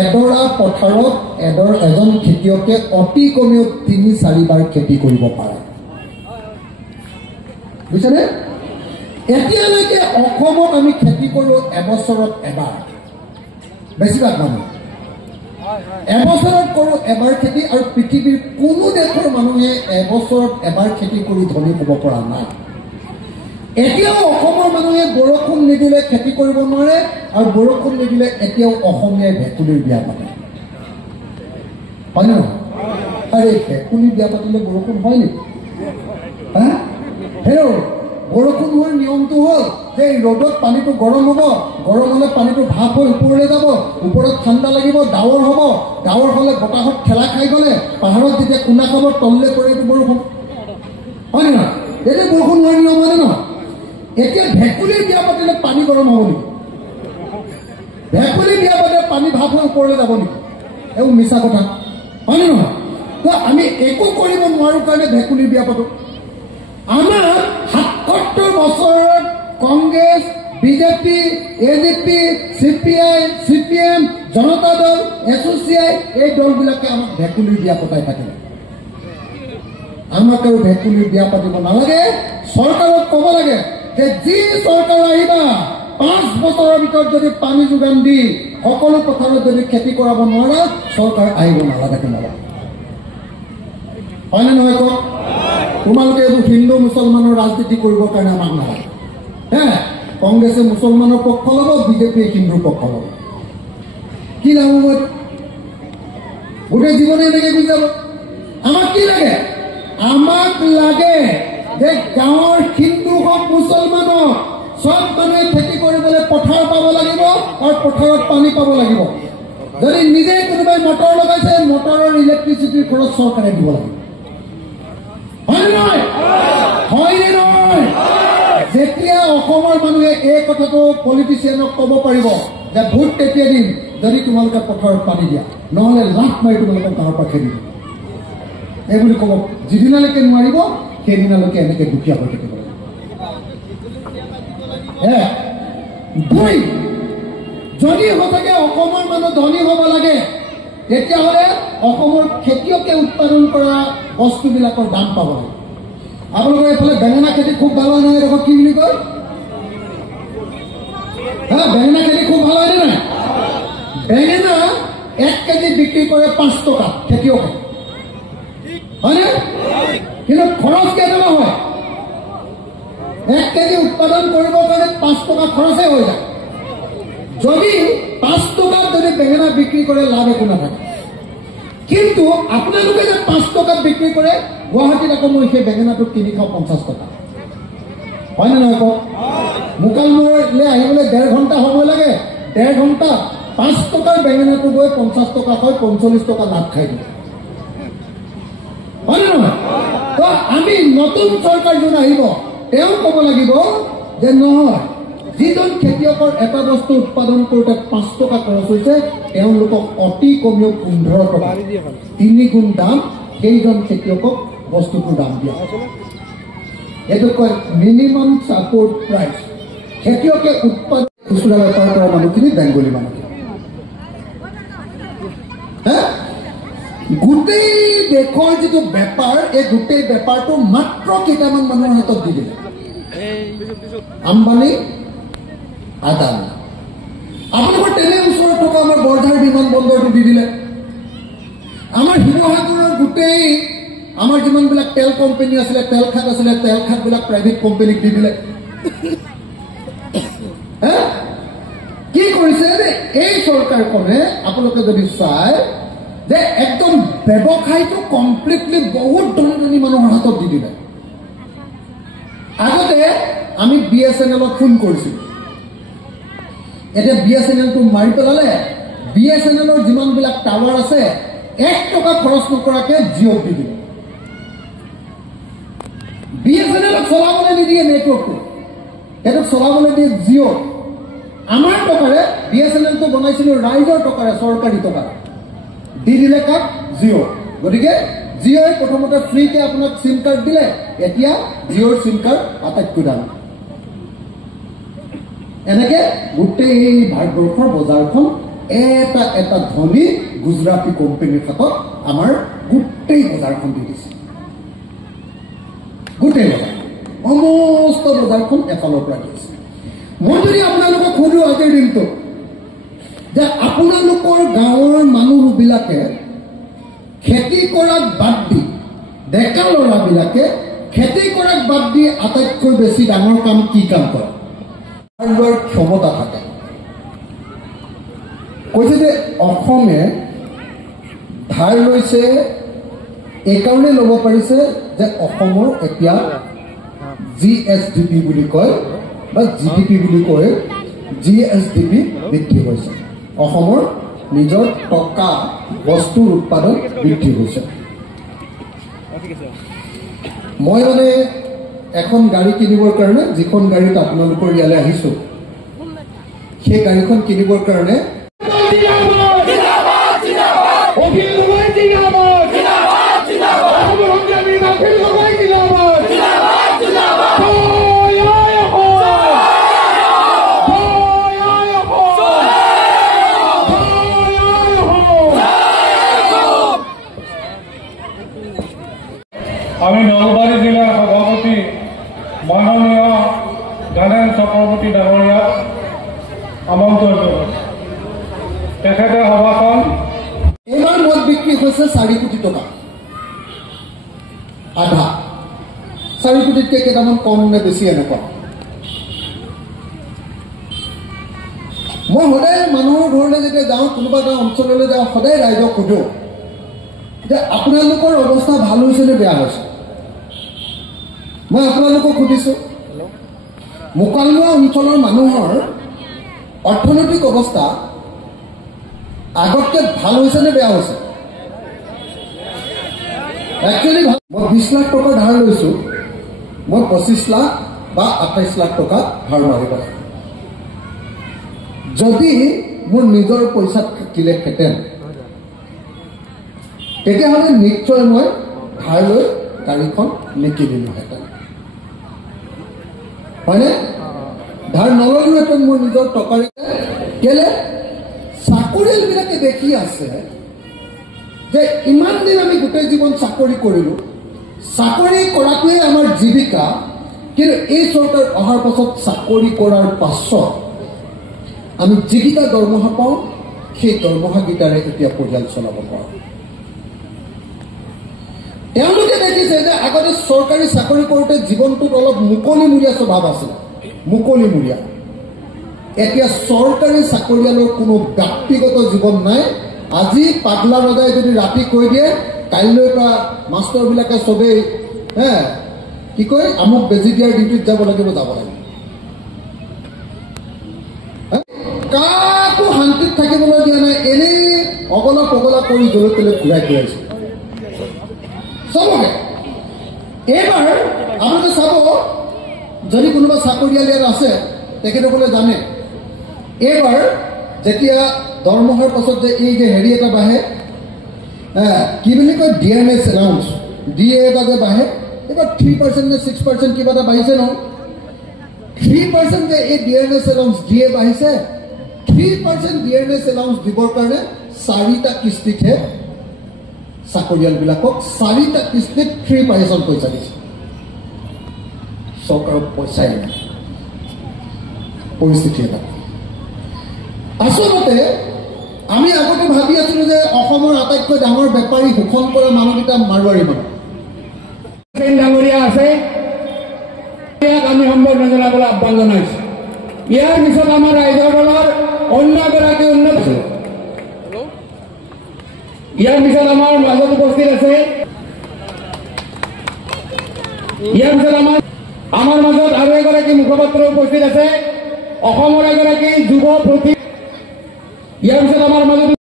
এডৰা পথাৰত এজন খেতিয়কে অতি কমেও ৩-৪ বাৰ খেতি কৰিব পাৰে বুজিছেনে এতিয়ালৈকে অসমত আমি খেতি কৰো এবছৰত এবাৰ বেছিভাগ মানুহ এবছৰত কৰো এবাৰ খেতি আৰু পৃথিৱীৰ কোনো দেশৰ মানুহে এবছৰত এবাৰ খেতি কৰি ধনী হ'ব পৰা নাই এতিয়াও অসমৰ মানুহে বৰষুণ নিদিলে খেতি কৰিব নোৱাৰে আৰু বৰষুণ নিদিলে এতিয়াও অসমীয়াই ভেকুলীৰ বিয়া পাতে হয় ন আৰে ভেকুলীৰ বিয়া পাতিলে বৰষুণ হয় নেকি হেৰ বৰষুণ হোৱাৰ নিয়মটো হ'ল যে ৰ'দত পানীটো গৰম হ'ব গৰম হ'লে পানীটো ভাপ হৈ ওপৰলৈ যাব ওপৰত ঠাণ্ডা লাগিব ডাৱৰ হ'ব ডাৱৰ হ'লে বতাহত ঠেলা খাই গ'লে পাহাৰত যেতিয়া কোনা খাব তললৈ পৰে এইটো বৰষুণ হয় নে নহয় এইটো বৰষুণ হোৱাৰ নিয়ম মানে নহয় এতিয়া ভেকুলীৰ বিয়া পাতিলে পানী গৰম হ'ব নেকি ভেকুলীৰ বিয়া পাতিলে পানী ভাপ হৈ ওপৰলৈ যাব নেকি এইবোৰ মিছা কথা হয় নে নহয় তো আমি একো কৰিব নোৱাৰো কাৰণে ভেকুলীৰ বিয়া পাতো আমাৰ ৭৭ বছৰত Congress BJP AJP CPI CPM Janata Dal SCI এই দলবিলাকে আমাক ভেকুলীৰ বিয়া পতাই থাকিলে আমাক আৰু ভেকুলীৰ বিয়া পাতিব নালাগে চৰকাৰক ক'ব লাগে যে যি চৰকাৰ আহিবা 5 বছৰৰ ভিতৰত যদি পানী যোগান দি সকলো পথাৰত যদি খেতি কৰাব নোৱাৰা চৰকাৰ আহিব নালাগে তোমালোক হয় নে নহয় কওক তোমালোকে এইবোৰ হিন্দু মুছলমানৰ ৰাজনীতি কৰিবৰ কাৰণে আমাক নালাগে কংগ্ৰেছে মুছলমানৰ পক্ষ ল'ব বিজেপিয়ে হিন্দুৰ পক্ষ ল'ব কি লাভ হ'ব গোটেই জীৱনে এনেকৈ গুচি যাব আমাক কি লাগে আমাক লাগে যে গাঁৱৰ হিন্দু হওক মুছলমান হওক সব মানুহে খেতি কৰিবলৈ পথাৰ পাব লাগিব আৰু পথাৰত পানী পাব লাগিব যদি নিজে কোনোবাই মটৰ লগাইছে মটৰৰ ইলেক্ট্ৰিচিটিৰ খৰচ চৰকাৰে দিব লাগিব হয়নে নহয় যেতিয়া অসমৰ মানুহে এই কথাটো পলিটিচিয়ানক ক'ব পাৰিব যে ভোট তেতিয়া দিম যদি তোমালোকে পথাৰত পানী দিয়া নহ'লে লাভ মাৰি তোমালোকে গাঁৱৰ পৰা খেদি দিম এইবুলি ক'ব যিদিনালৈকে নোৱাৰিব সেইদিনালৈকে এনেকৈ দুখীয়া হৈ থাকিব দুই যদি সঁচাকৈ অসমৰ মানুহ ধনী হ'ব লাগে তেতিয়াহ'লে অসমৰ খেতিয়কে উৎপাদন কৰা বস্তুবিলাকৰ দাম পাব লাগে আপোনালোকৰ এইফালে বেঙেনা খেতি খুব ভাল হয় নহয় দেখোন কি বুলি কয় বেঙেনা খেতি খুব ভাল হয়নে নাই বেঙেনা 1 কেজি বিক্ৰী কৰে 5 টকা খেতিয়কে হয়নে কিন্তু খৰচ কেইটকা হয় 1 কেজি উৎপাদন কৰিবৰ কাৰণে 5 টকা খৰচে হৈ যায় যদি 5 টকাত যদি বেঙেনা বিক্ৰী কৰে লাভ একো নাথাকে কিন্তু আপোনালোকে যে 5 টকাত বিক্ৰী কৰে গুৱাহাটীত আকৌ মই সেই বেঙেনাটো কিনি খাওঁ 50 টকা হয় নে নহয় কওক মুকালমুৰলৈ আহিবলৈ 1.5 ঘণ্টা সময় লাগে 1.5 ঘণ্টা 5 টকাৰ বেঙেনাটো গৈ 50 টকা হয় 45 টকা লাভ খাই দিয়ে হয় নে নহয় তো আমি নতুন চৰকাৰ যোন আহিব তেওঁ ক'ব লাগিব যে নহয় যিজন খেতিয়কৰ এটা বস্তু উৎপাদন কৰোঁতে 5 টকা খৰচ হৈছে তেওঁলোকক অতি কমেও 15 টকা 3 গুণ দাম সেইজন খেতিয়কক বস্তুটোৰ দাম দিয়া এইটো কয় মিনিমাম ছাপোৰ্ট প্ৰাইচ খেতিয়কে উৎপাদন খুচুৰা বেপাৰ কৰা মানুহখিনি বেংগলী মানুহখিনি গোটেই দেশৰ যিটো বেপাৰ এই গোটেই বেপাৰটো মাত্ৰ কেইটামান মানুহৰ হাতত দি দিলে আম্বানী আদানী আপোনালোকৰ তেনে ওচৰত থকা আমাৰ বৰঝাৰ বিমান বন্দৰটো দি দিলে আমাৰ শিৱসাগৰৰ গোটেই আমাৰ যিমানবিলাক তেল কোম্পানী আছিলে তেল খাতবিলাক প্ৰাইভেট কোম্পানীক দি দিলে কি কৰিছে যে এই চৰকাৰখনে আপোনালোকে যদি চাই যে একদম ব্যৱসায়টো কমপ্লিটলি বহুত ধনী ধনী মানুহৰ হাতত দি দিলে আগতে আমি BSNLক ফোন কৰিছিলোঁ এতিয়া BSNLটো মাৰি পেলালে BSNLৰ যিমানবিলাক টাৱাৰ আছে 1 টকা খৰচ নকৰাকে জিঅ'ক দি দিলে BSNLক চলাবলৈ নিদিয়ে নেটৱৰ্কটো সেইটো চলাবলৈ দিয়ে জিঅ' আমাৰ টকাৰে BSNLটো বনাইছিলোঁ ৰাইজৰ টকাৰে চৰকাৰী টকাৰে দি দিলে কাক জিঅ' গতিকে জিঅ'ই প্ৰথমতে ফ্ৰীকে আপোনাক সিম কাৰ্ড দিলে এতিয়া জিঅ'ৰ সিম কাৰ্ড আটাইতকৈ দাম এনেকৈ গোটেই ভাৰতবৰ্ষৰ বজাৰখন এটা এটা ধনী গুজৰাটী কোম্পানীৰ হাতত আমাৰ গোটেই বজাৰখন দি দিছে। গোটেই বজাৰ সমস্ত বজাৰখন এফালৰ পৰা দিছে। মই যদি আপোনালোকক সুধো আজিৰ দিনটো যে আপোনালোকৰ গাঁৱৰ মানুহবিলাকে খেতি কৰাক বাদ দি, ডেকা ল'ৰাবিলাকে খেতি কৰাক বাদ দি আটাইতকৈ বেছি ডাঙৰ কাম কি কাম কৰে? ধাৰ লোৱাৰ ক্ষমতা থাকে। কৈছে যে অসমে ধাৰ লৈছে এইকাৰণে ল'ব পাৰিছে যে অসমৰ এতিয়া GSDP বুলি কয় বা GDP বুলি কয়, GSDP বৃদ্ধি হৈছে। অসমৰ নিজৰ টকা বস্তুৰ উৎপাদন বৃদ্ধি হৈছে। মই মানে এখন গাড়ী কিনিবৰ কাৰণে, যিখন গাড়ীত আপোনালোকৰ ইয়ালৈ আহিছোঁ, সেই গাড়ীখন কিনিবৰ কাৰণে আমি নলবাৰী জিলাৰ সভাপতি মাননীয় গানেন চক্ৰৱৰ্তী ডাঙৰীয়াক আমন্ত্ৰণ জনাইছোঁ। তেখেতে সভাখন এইবাৰ মদ বিক্ৰী হৈছে 4 কোটি টকা, আধা 4 কোটিতকৈ কেইটামান কম নে বেছি এনেকুৱা। মই সদায় মানুহৰ ঘৰলৈ যেতিয়া যাওঁ, কোনোবা এটা অঞ্চললৈ যাওঁ, সদায় ৰাইজক সোধোঁ যে আপোনালোকৰ অৱস্থা ভাল হৈছে নে বেয়া হৈছে। মই আপোনালোকক সুধিছোঁ, মোকালমোৱা অঞ্চলৰ মানুহৰ অৰ্থনৈতিক অৱস্থা আগতকৈ ভাল হৈছে নে বেয়া হৈছে? একচুৱেলি মই 20 লাখ টকা ধাৰ লৈছোঁ, মই 25 লাখ বা 28 লাখ টকা ধাৰ মাৰিব লাগে। যদি মোৰ নিজৰ পইচাত থাকিলেহেঁতেন তেতিয়াহ'লে নিশ্চয় মই ধাৰ লৈ গাড়ীখন নিকিনিলোহেঁতেন, হয়নে? ধাৰ নললোহেঁতেন মোৰ নিজৰ টকাৰে। কেলে? চাকৰিয়ালবিলাকে দেখি আছে যে ইমান দিন আমি গোটেই জীৱন চাকৰি কৰিলোঁ, চাকৰি কৰাটোৱে আমাৰ জীৱিকা, কিন্তু এই চৰকাৰ অহাৰ পাছত চাকৰি কৰাৰ পাছত আমি যিকেইটা দৰমহা পাওঁ, সেই দৰমহাকেইটাৰে এতিয়া পৰিয়াল চলাব পাৰোঁ। তেওঁলোকে দেখিছে যে আগতে চৰকাৰী চাকৰি কৰোঁতে জীৱনটোত অলপ মুকলিমূৰীয়া স্বভাৱ আছিল, মুকলিমূৰীয়া। এতিয়া চৰকাৰী চাকৰিয়ালৰ কোনো ব্যক্তিগত জীৱন নাই। আজি পাগলা ৰজাই যদি ৰাতি কৈ দিয়ে, কাইলৈৰ পৰা মাষ্টৰবিলাকে চবেই কি কয়, আমুক বেজি দিয়াৰ ডিউটিত যাব লাগিব, যাব লাগিব। কাকো শান্তিত থাকিবলৈ দিয়া নাই, এনেই অগলা পগলা কৰি জলৈ তলৈ ঘূৰাই ঘূৰাইছে চবকে। এইবাৰ আপোনালোকে চাব, যদি কোনোবা চাকৰিয়াল ইয়াত আছে, তেখেতসকলে জানে এইবাৰ যেতিয়া দৰমহাৰ পাছত যে এই যে হেৰি এটা বাঢ়ে, কি বুলি কয়, ডিএনএছ এলাউন্স, ডিএ এটা যে বাঢ়ে, এইবাৰ 3% নে 6% কিবা এটা বাঢ়িছে নহয়। 3% যে এই ডিএনএছ এলাউন্স ডিএ বাঢ়িছে, 3% ডিএনএছ এলাউন্স দিবৰ কাৰণে 4টা কিস্তিতহে চাকৰিয়ালবিলাকক 4টা কিস্তিত 3% পইচা দিছে। চৰকাৰৰ পইচাই নাই, পৰিস্থিতি এটা। আচলতে আমি আগতে ভাবি আছিলোঁ যে অসমৰ আটাইতকৈ ডাঙৰ বেপাৰী শোষণ কৰা মানুহকেইটা মাৰোৱাৰী মানুহ। ডাঙৰীয়া আছে, ইয়াক আমি সম্বৰ্ধনা জনাবলৈ আহ্বান জনাইছোঁ। ইয়াৰ পিছত আমাৰ ৰাইজৰ দলৰ অন্য এগৰাকী উন্নত, ইয়াৰ পিছত আমাৰ মাজত উপস্থিত আছে, ইয়াৰ পিছত আমাৰ মাজত আৰু এগৰাকী মুখপাত্ৰ উপস্থিত আছে, অসমৰ এগৰাকী যুৱ প্ৰতি। ইয়াৰ পিছত আমাৰ মাজত